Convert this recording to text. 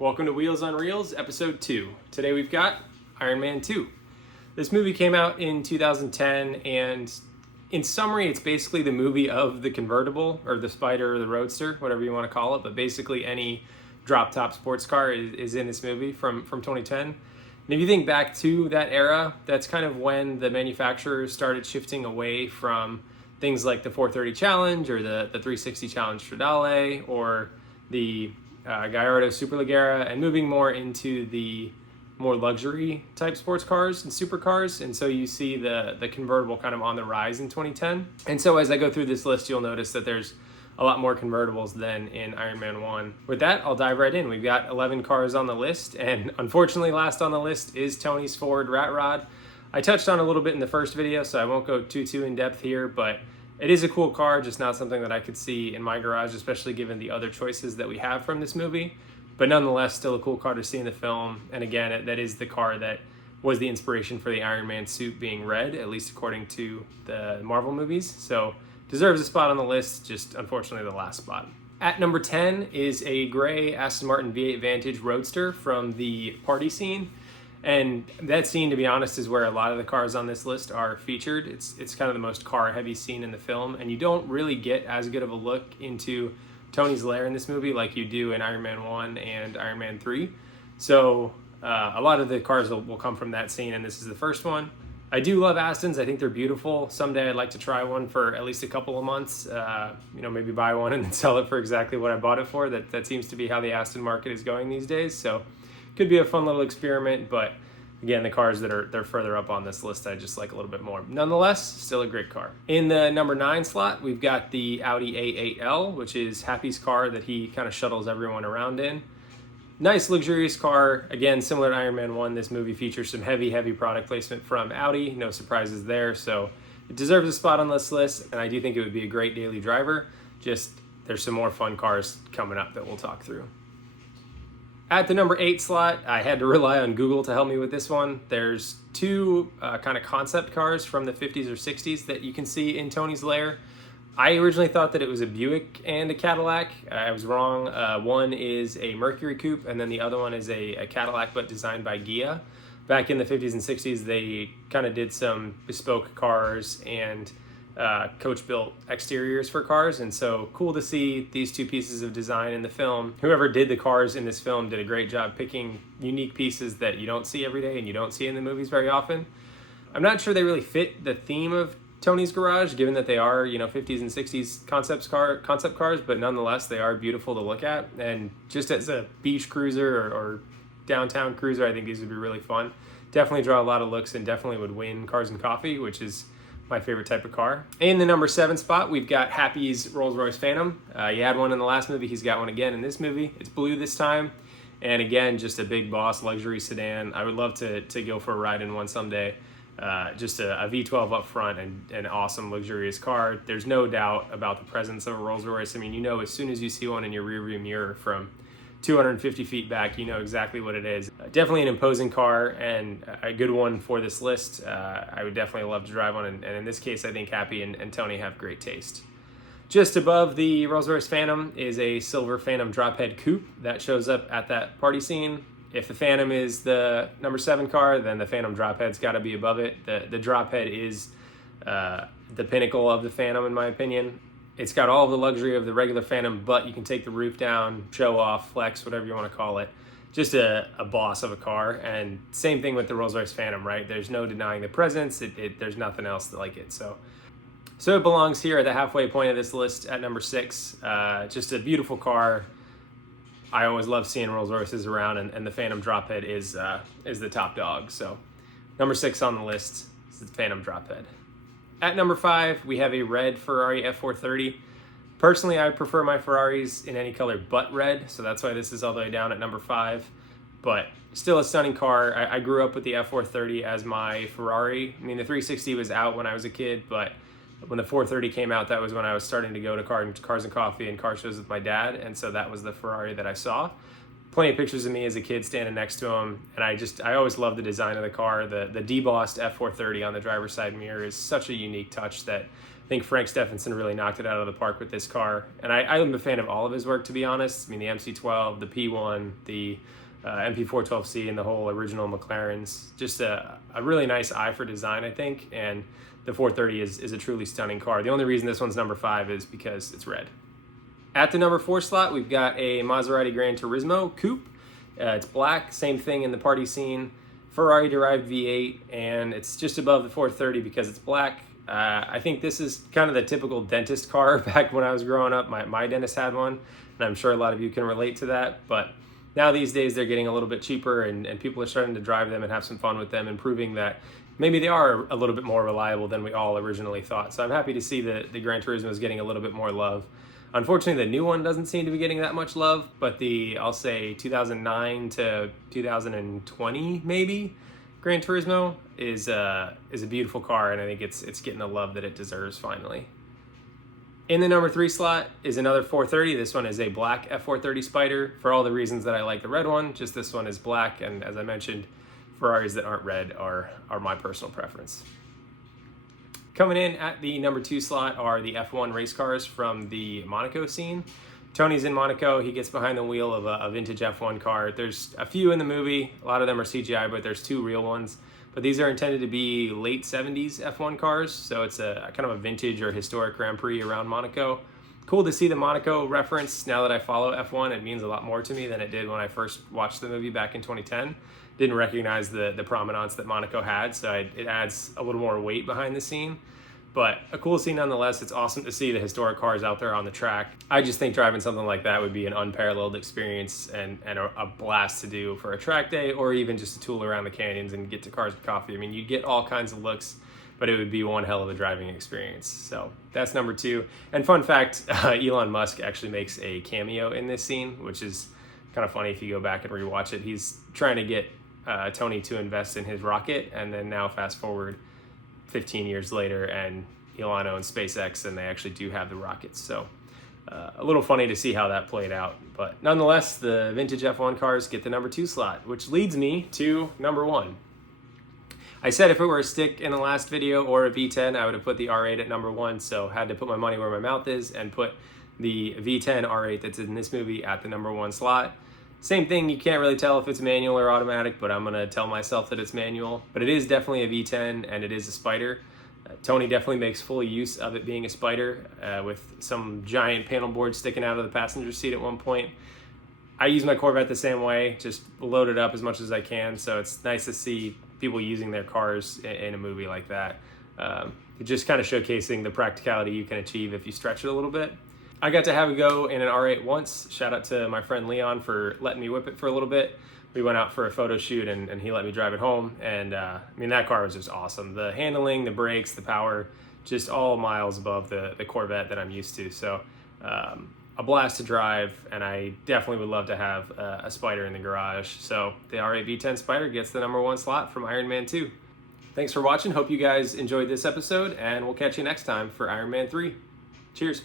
Welcome to Wheels on Reels, episode 2. Today we've got Iron Man 2. This movie came out in 2010, and in summary, it's basically the movie of the convertible, or the Spider, or the Roadster, whatever you want to call it, but basically any drop-top sports car is in this movie from 2010. And if you think back to that era, that's kind of when the manufacturers started shifting away from things like the 430 Challenge, or the 360 Challenge Stradale, or the Gallardo Superleggera, and moving more into the more luxury type sports cars and supercars. And so you see the convertible kind of on the rise in 2010. And so as I go through this list, you'll notice that there's a lot more convertibles than in Iron Man 1. With that, I'll dive right in. We've got 11 cars on the list, and unfortunately last on the list is Tony's Ford Rat Rod. I touched on a little bit in the first video, so I won't go too in depth here, but it is a cool car, just not something that I could see in my garage, especially given the other choices that we have from this movie. But nonetheless, still a cool car to see in the film. And again, that is the car that was the inspiration for the Iron Man suit being red, at least according to the Marvel movies. So deserves a spot on the list, just unfortunately the last spot. At number 10 is a gray Aston Martin V8 Vantage Roadster from the party scene. And that scene, to be honest, is where a lot of the cars on this list are featured. It's kind of the most car-heavy scene in the film, and you don't really get as good of a look into Tony's lair in this movie like you do in Iron Man 1 and Iron Man 3. So a lot of the cars will come from that scene, and this is the first one. I do love Astons. I think they're beautiful. Someday I'd like to try one for at least a couple of months. Maybe buy one and then sell it for exactly what I bought it for. That seems to be how the Aston market is going these days. So could be a fun little experiment, but again, the cars they're further up on this list I just like a little bit more. Nonetheless, still a great car. In the number 9 slot, we've got the Audi A8L, which is Happy's car that he kind of shuttles everyone around in. Nice, luxurious car. Again, similar to Iron Man 1, this movie features some heavy product placement from Audi. No surprises there, so it deserves a spot on this list, and I do think it would be a great daily driver. Just, there's some more fun cars coming up that we'll talk through. At the number 8 slot, I had to rely on Google to help me with this one. There's two kind of concept cars from the 50s or 60s that you can see in Tony's lair. I originally thought that it was a Buick and a Cadillac. I was wrong. One is a Mercury Coupe, and then the other one is a Cadillac, but designed by Ghia. Back in the 50s and 60s, they kind of did some bespoke cars and coach-built exteriors for cars, and so cool to see these two pieces of design in the film. Whoever did the cars in this film did a great job picking unique pieces that you don't see every day and you don't see in the movies very often. I'm not sure they really fit the theme of Tony's garage, given that they are 50s and 60s concept cars, but nonetheless they are beautiful to look at. And just as a beach cruiser or downtown cruiser, I think these would be really fun. Definitely draw a lot of looks and definitely would win Cars and Coffee, which is my favorite type of car. In the number 7 spot, we've got Happy's Rolls-Royce Phantom. He had one in the last movie. He's got one again in this movie. It's blue this time. And again, just a big boss luxury sedan. I would love to go for a ride in one someday. Just a V12 up front and an awesome luxurious car. There's no doubt about the presence of a Rolls-Royce. I mean, as soon as you see one in your rearview mirror from 250 feet back, you know exactly what it is. Definitely an imposing car and a good one for this list. I would definitely love to drive one, and in this case, I think Happy and Tony have great taste. Just above the Rolls-Royce Phantom is a silver Phantom drophead coupe that shows up at that party scene. If the Phantom is the number 7 car, then the Phantom drophead's got to be above it. The drophead is the pinnacle of the Phantom, in my opinion. It's got all the luxury of the regular Phantom, but you can take the roof down, show off, flex, whatever you want to call it. Just a boss of a car. And same thing with the Rolls-Royce Phantom, right? There's no denying the presence. There's nothing else like it. So it belongs here at the halfway point of this list at number 6. Just a beautiful car. I always love seeing Rolls-Royces around, and the Phantom drophead is the top dog. So number 6 on the list is the Phantom drophead. At number 5, we have a red Ferrari F430. Personally, I prefer my Ferraris in any color but red, so that's why this is all the way down at number 5. But still a stunning car. I grew up with the F430 as my Ferrari. I mean, the 360 was out when I was a kid, but when the 430 came out, that was when I was starting to go to Cars and Coffee and car shows with my dad, and so that was the Ferrari that I saw. plenty of pictures of me as a kid standing next to him, and I always loved the design of the car. The debossed F430 on the driver's side mirror is such a unique touch that I think Frank Stephenson really knocked it out of the park with this car. And I'm a fan of all of his work, to be honest. I mean, the MC12, the P1, the MP412C, and the whole original McLarens. Just a really nice eye for design, I think, and the 430 is a truly stunning car. The only reason this one's number 5 is because it's red. At the number 4 slot, we've got a Maserati Gran Turismo Coupe. It's black, same thing in the party scene. Ferrari-derived V8, and it's just above the 430 because it's black. I think this is kind of the typical dentist car back when I was growing up. My dentist had one, and I'm sure a lot of you can relate to that. But now these days they're getting a little bit cheaper, and people are starting to drive them and have some fun with them and proving that maybe they are a little bit more reliable than we all originally thought. So I'm happy to see that the Gran Turismo is getting a little bit more love. Unfortunately, the new one doesn't seem to be getting that much love, but I'll say 2009 to 2020 maybe, Gran Turismo is a beautiful car, and I think it's getting the love that it deserves finally. In the number 3 slot is another 430. This one is a black F430 Spider for all the reasons that I like the red one. Just this one is black, and as I mentioned, Ferraris that aren't red are my personal preference. Coming in at the number 2 slot are the F1 race cars from the Monaco scene. Tony's in Monaco. He gets behind the wheel of a vintage F1 car. There's a few in the movie. A lot of them are CGI, but there's 2 real ones. But these are intended to be late 70s F1 cars, so it's a kind of a vintage or historic Grand Prix around Monaco. Cool to see the Monaco reference. Now that I follow F1, it means a lot more to me than it did when I first watched the movie back in 2010. Didn't recognize the provenance that Monaco had, so it adds a little more weight behind the scene. But a cool scene nonetheless. It's awesome to see the historic cars out there on the track. I just think driving something like that would be an unparalleled experience and a blast to do for a track day, or even just to tool around the canyons and get to Cars with Coffee. I mean, you get all kinds of looks, but it would be one hell of a driving experience. So that's number 2. And fun fact, Elon Musk actually makes a cameo in this scene, which is kind of funny if you go back and rewatch it. He's trying to get Tony to invest in his rocket, and then now fast forward 15 years later, and Elon owns SpaceX, and they actually do have the rockets. So a little funny to see how that played out. But nonetheless, the vintage F1 cars get the number 2 slot, which leads me to number 1. I said if it were a stick in the last video or a V10, I would have put the R8 at number 1, so had to put my money where my mouth is and put the V10 R8 that's in this movie at the number 1 slot. Same thing, you can't really tell if it's manual or automatic, but I'm going to tell myself that it's manual. But it is definitely a V10, and it is a Spider. Tony definitely makes full use of it being a Spider, with some giant panel board sticking out of the passenger seat at one point. I use my Corvette the same way, just load it up as much as I can, so it's nice to see people using their cars in a movie like that. Just kind of showcasing the practicality you can achieve if you stretch it a little bit. I got to have a go in an R8 once. Shout out to my friend Leon for letting me whip it for a little bit. We went out for a photo shoot, and he let me drive it home. And I mean, that car was just awesome. The handling, the brakes, the power, just all miles above the Corvette that I'm used to. So a blast to drive, and I definitely would love to have a Spider in the garage. So the R8 V10 Spider gets the number 1 slot from Iron Man 2. Thanks for watching. Hope you guys enjoyed this episode, and we'll catch you next time for Iron Man 3. Cheers.